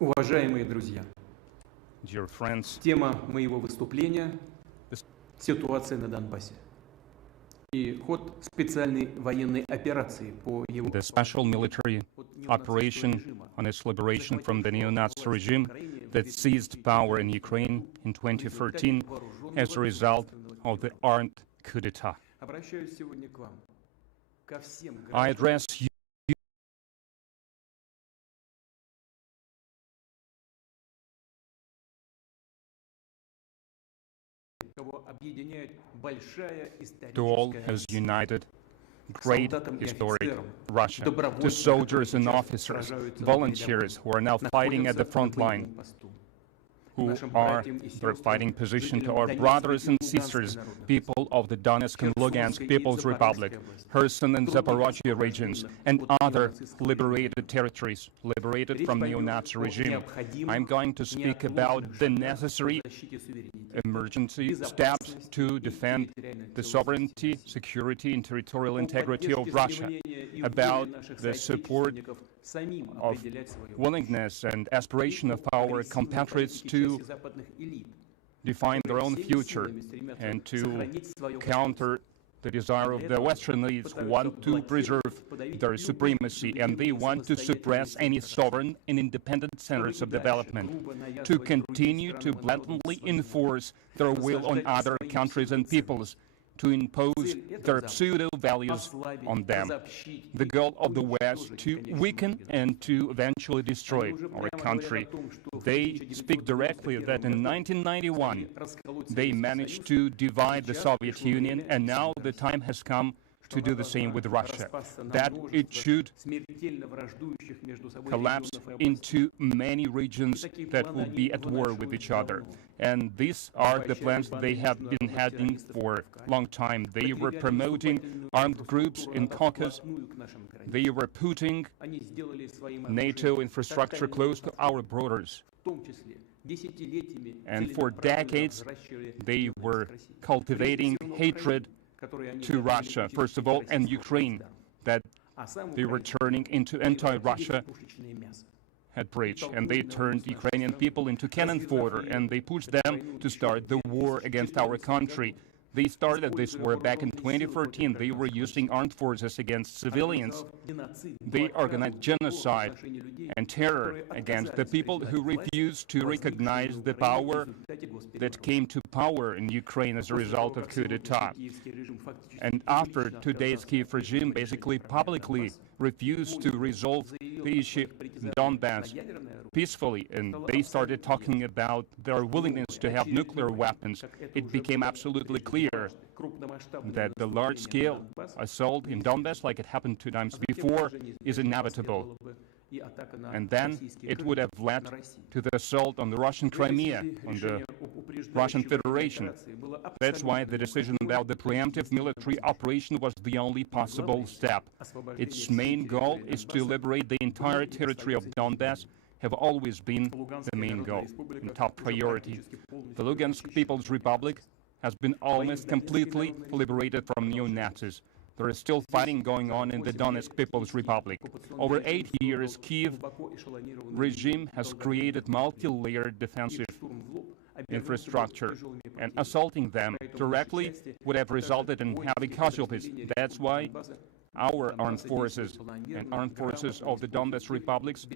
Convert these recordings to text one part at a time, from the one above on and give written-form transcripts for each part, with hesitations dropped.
Уважаемые друзья, Dear friends, тема моего выступления This- – ситуация на Донбассе и ход специальной военной операции по его the special military operation on its liberation from the neo-Nazi regime that seized power in Ukraine in 2013 as a result of the armed coup d'etat. Обращаюсь сегодня к вам, ко всем I гражданам, address you, кого объединяет большая to all историческая has миссия. united great Солдатам и historic офицерам, Russia, to добровольцам, soldiers которые and сейчас officers, сражаются на volunteers передовой, who are now fighting at the находятся front на line, боевом посту. who Нашим are братьям и their сестрам, fighting position, to жителям our Донецкой brothers и and Луганской sisters, народных people of the Donetsk and Lugansk Херсонской и People's Republic, Запорожской области, Kherson and других Zaporozhye regions, and освобожденных от other нацистского liberated territories liberated Речь from пойдет neo-Nazi о regime. необходимых, I'm going to speak about неотложных the шагах necessary по защите суверенитета, emergency steps безопасности to и defend территориальной the целостности sovereignty, России. security, and territorial О integrity of поддержке Russia, стремления и воли about наших the support соотечественников самим of определять свое willingness and aspiration of our compatriots to define their own future and to counter the desire of the Western elites who want to preserve their supremacy, and they want to suppress any sovereign and independent centers of development, to continue to blatantly enforce their will on other countries and peoples, to impose their pseudo-values on them. The goal of the West to weaken and to eventually destroy our country. They speak directly that in 1991 they managed to divide the Soviet Union, and now the time has come to do the same with Russia, that it should collapse into many regions that will be at war with each other. And these are the plans they have been having for a long time. They were promoting armed groups in Caucasus. They were putting NATO infrastructure close to our borders. And for decades, they were cultivating hatred to Russia, first of all, and Ukraine, that they were turning into anti-Russia had preached, and they turned Ukrainian people into cannon fodder, and they pushed them to start the war against our country. They started this war back in 2014. They were using armed forces against civilians. They organized genocide and terror against the people who refused to recognize the power that came to power in Ukraine as a result of coup d'etat. And after today's Kiev regime basically publicly refused to resolve the issue in Donbass peacefully, and they started talking about their willingness to have nuclear weapons, it became absolutely clear that the large-scale assault in Donbass, like it happened 2 times before, is inevitable. And then it would have led to the assault on the Russian Crimea, on the Russian Federation. That's why the decision about the preemptive military operation was the only possible step. Its main goal is to liberate the entire territory of Donbass, have always been the main goal and top priority. The Lugansk People's Republic has been almost completely liberated from neo-Nazis. There is still fighting going on in the Donetsk People's Republic. Over 8 years, Kiev regime has created multi-layered defensive infrastructure, and assaulting them directly would have resulted in heavy casualties. That's why our armed forces and armed forces of the Donbas republics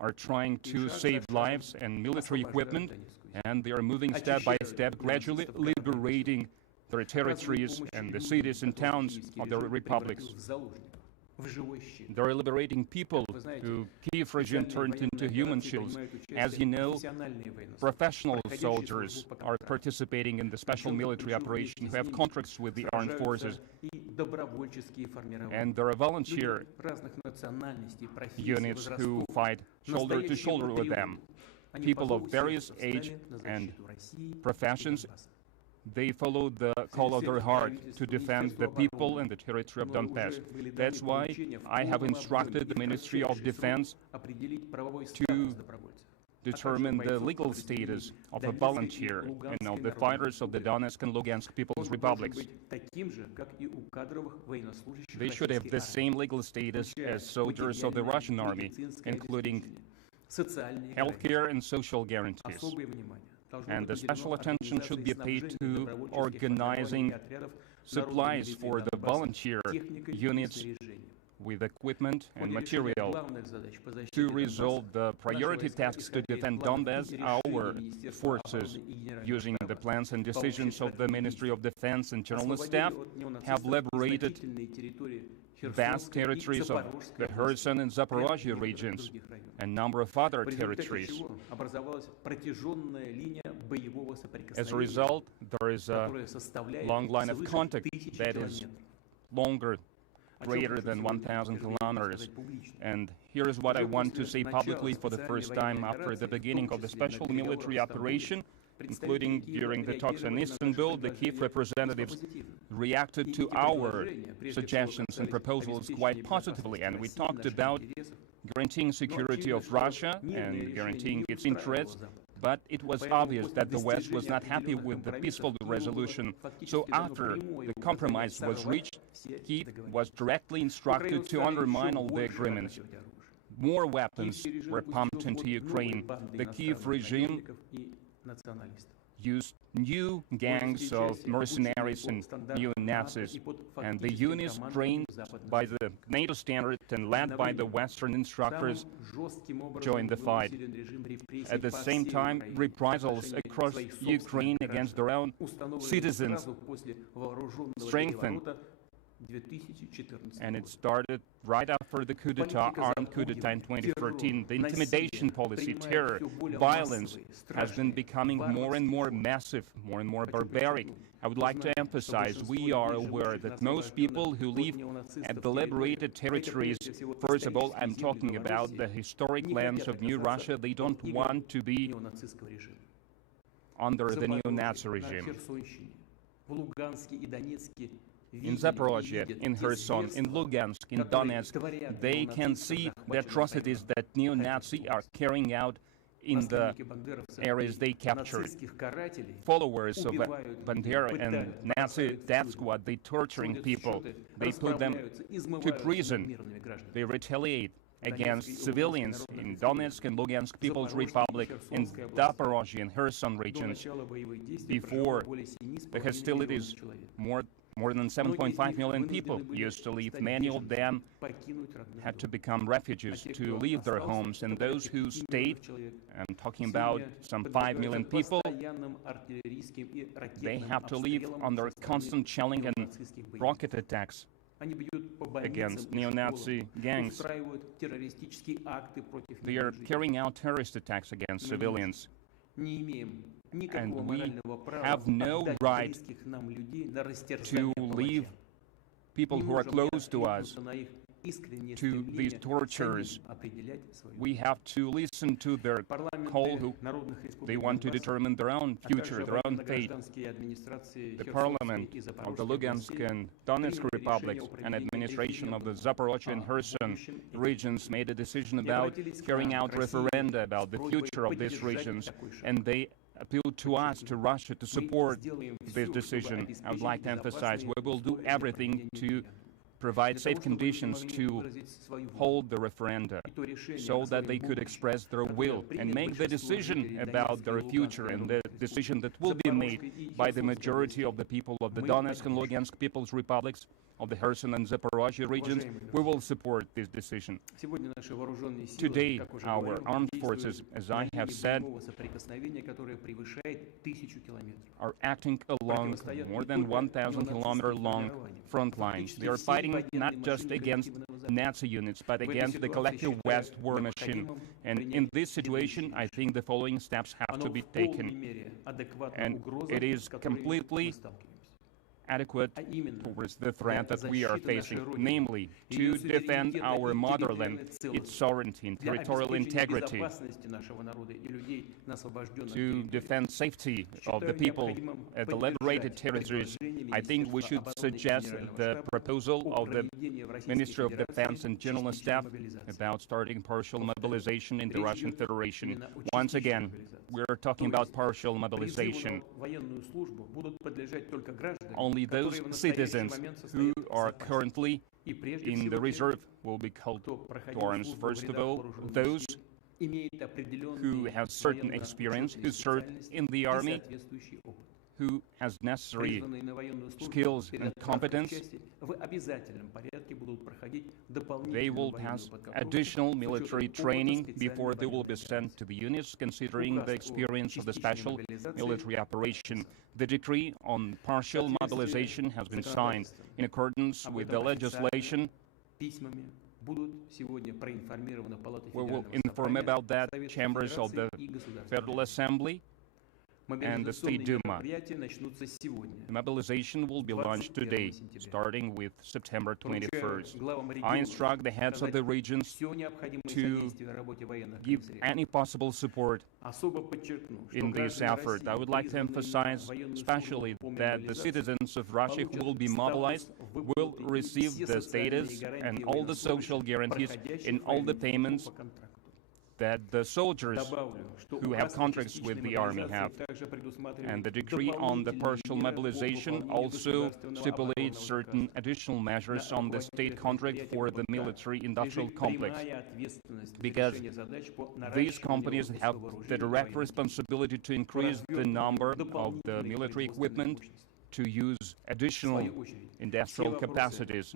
are trying to save lives and military equipment, and they are moving step by step, gradually liberating their territories and the cities and towns of their republics. They are liberating people who Kiev regime turned into human shields. As you know, professional soldiers are participating in the special military operation who have contracts with the armed forces, and there are volunteer units who fight shoulder to shoulder with them. People of various age and professions, they follow the call of their heart to defend the people and the territory of Donbass. That's why I have instructed the Ministry of Defense to determine the legal status of a volunteer and of the fighters of the Donetsk and Lugansk People's Republics. They should have the same legal status as soldiers of the Russian army, including healthcare and social guarantees. And the special attention should be paid to organizing supplies for the volunteer units with equipment and material. To resolve the priority tasks to defend Donbass, our forces, using the plans and decisions of the Ministry of Defense and General Staff, have liberated vast territories of the Kherson and Zaporozhye regions, and a number of other territories. As a result, there is a long line of contact that is greater than 1,000 kilometers. And here is what I want to say publicly for the first time after the beginning of the special military operation, including during the talks in Istanbul. The Kyiv representatives reacted to our suggestions and proposals quite positively, and we talked about guaranteeing security of Russia and guaranteeing its interests. But it was obvious that the West was not happy with the peaceful resolution. So after the compromise was reached, Kyiv was directly instructed to undermine all the agreements. More weapons were pumped into Ukraine. The Kyiv regime used new gangs of mercenaries and neo-Nazis, and the units trained by the NATO standard and led by the Western instructors joined the fight. At the same time, reprisals across Ukraine against their own citizens strengthened, and it started right after the coup d'etat, armed coup d'etat in 2013. The intimidation policy, terror, violence has been becoming more and more massive, more and more barbaric. I would like to emphasize we are aware that most people who live at the liberated territories, first of all, I'm talking about the historic lands of New Russia, they don't want to be under the neo-Nazi regime. In Zaporozhye, in Kherson, in Lugansk, in Donetsk, they can see the atrocities that neo-Nazis are carrying out in the areas they captured. Followers of Bandera and Nazi death squad, they torturing people, they put them to prison, they retaliate against civilians in Donetsk and Lugansk People's Republic, in Zaporozhye and Kherson regions. Before the hostilities, more than 7.5 million people used to live. Many of them had to become refugees to leave their homes, and those who stayed, I'm talking about some 5 million people, they have to live under constant shelling and rocket attacks against neo-Nazi gangs. They are carrying out terrorist attacks against civilians. And we have no right to leave people who are close to us to these tortures. We have to listen to their call who they want to determine their own future, their own fate. The parliament of the Lugansk and Donetsk republics and administration of the Zaporozhye and Kherson regions made a decision about carrying out referenda about the future of these regions, and they appealed to us, to Russia, to support this decision. I would like to emphasize we will do everything to provide safe conditions to hold the referenda so that they could express their will and make the decision about their future, and the decision that will be made by the majority of the people of the Donetsk and Lugansk People's Republics, of the Kherson and Zaporozhye regions. We will support this decision. Today, our armed forces, as I have said, are acting along more than 1,000-kilometer long front lines. They are fighting not just against Nazi units, but against the collective West war machine. And in this situation, I think the following steps have to be taken. And it is completely adequate towards the threat that we are facing, namely to defend our motherland, its sovereignty and territorial integrity, to defend safety of the people at the liberated territories. I think we should suggest the proposal of the Ministry of Defense and General Staff about starting partial mobilization in the Russian Federation. Once again, we're talking about partial mobilization. Only those citizens who are currently in the reserve will be called to arms. First of all, those who has certain experience, who served in the army, who has necessary skills and competence. They will pass additional military training before they will be sent to the units, considering the experience of the special military operation. The decree on partial mobilization has been signed in accordance with the legislation. We will inform about that chambers of the Federal Assembly and the State Duma. The mobilization will be launched today, starting with September 21st. I instruct the heads of the regions to give any possible support in this effort. I would like to emphasize especially that the citizens of Russia who will be mobilized will receive the status and all the social guarantees and all the payments that the soldiers who have contracts with the army have. And the decree on the partial mobilization also stipulates certain additional measures on the state contract for the military-industrial complex, because these companies have the direct responsibility to increase the number of the military equipment, to use additional industrial capacities,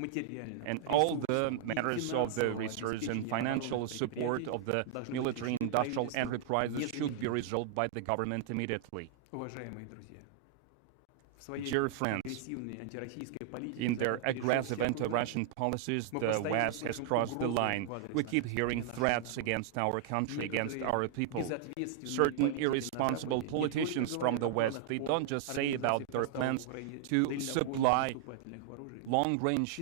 and all the matters of the research and financial support of the military industrial enterprises should be resolved by the government immediately. Dear friends, in their aggressive anti-Russian policies, the West has crossed the line. We keep hearing threats against our country, against our people. Certain irresponsible politicians from the West, they don't just say about their plans to supply long-range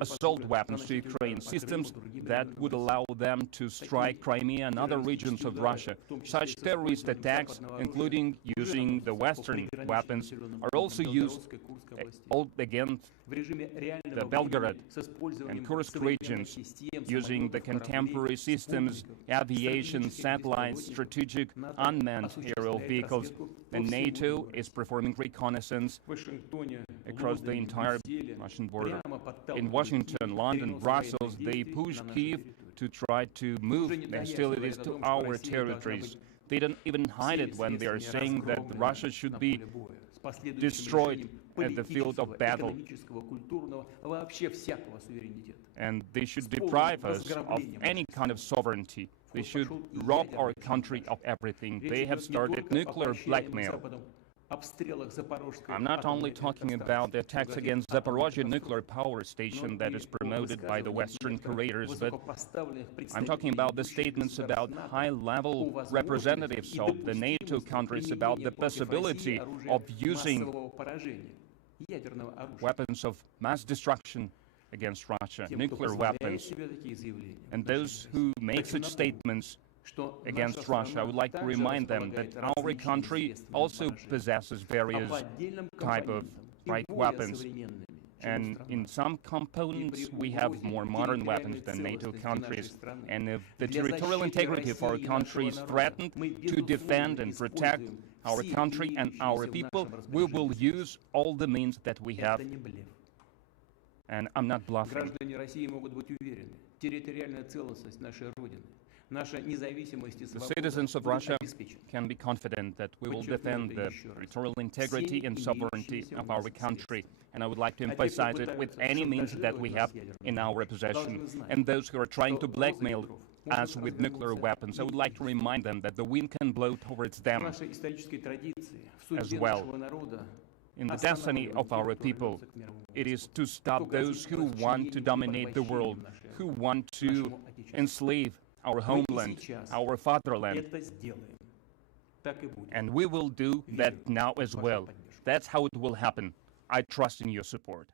assault weapons to Ukraine, systems that would allow them to strike Crimea and other regions of Russia. Such terrorist attacks, including using the Western weapons, are also used against the Belgorod and Kursk regions, using the contemporary systems, aviation, satellites, strategic unmanned aerial vehicles. And NATO is performing reconnaissance across the entire Russian border. In Washington, London, Brussels, they push Kyiv to try to move the hostilities to our territories. They don't even hide it when they are saying that Russia should be destroyed at the field of battle, and they should deprive us of any kind of sovereignty. They should rob our country of everything. They have started nuclear blackmail. I'm not only talking about the attacks against Zaporozhye nuclear power station that is promoted by the Western curators, but I'm talking about the statements about high-level representatives of the NATO countries about the possibility of using weapons of mass destruction against Russia, nuclear weapons. And those who make such statements against Russia, I would like to remind them that our country also possesses various type of weapons. And in some components, we have more modern weapons than NATO countries. And if the territorial integrity of our country is threatened, to defend and protect our country and our people, we will use all the means that we have. And I'm not bluffing. The citizens of Russia can be confident that we will defend the territorial integrity and sovereignty of our country. And I would like to emphasize it with any means that we have in our possession. And those who are trying to blackmail us with nuclear weapons, I would like to remind them that the wind can blow towards them as well. In the destiny of our people, it is to stop those who want to dominate the world, who want to enslave our homeland, our fatherland. And we will do that now as well. That's how it will happen. I trust in your support.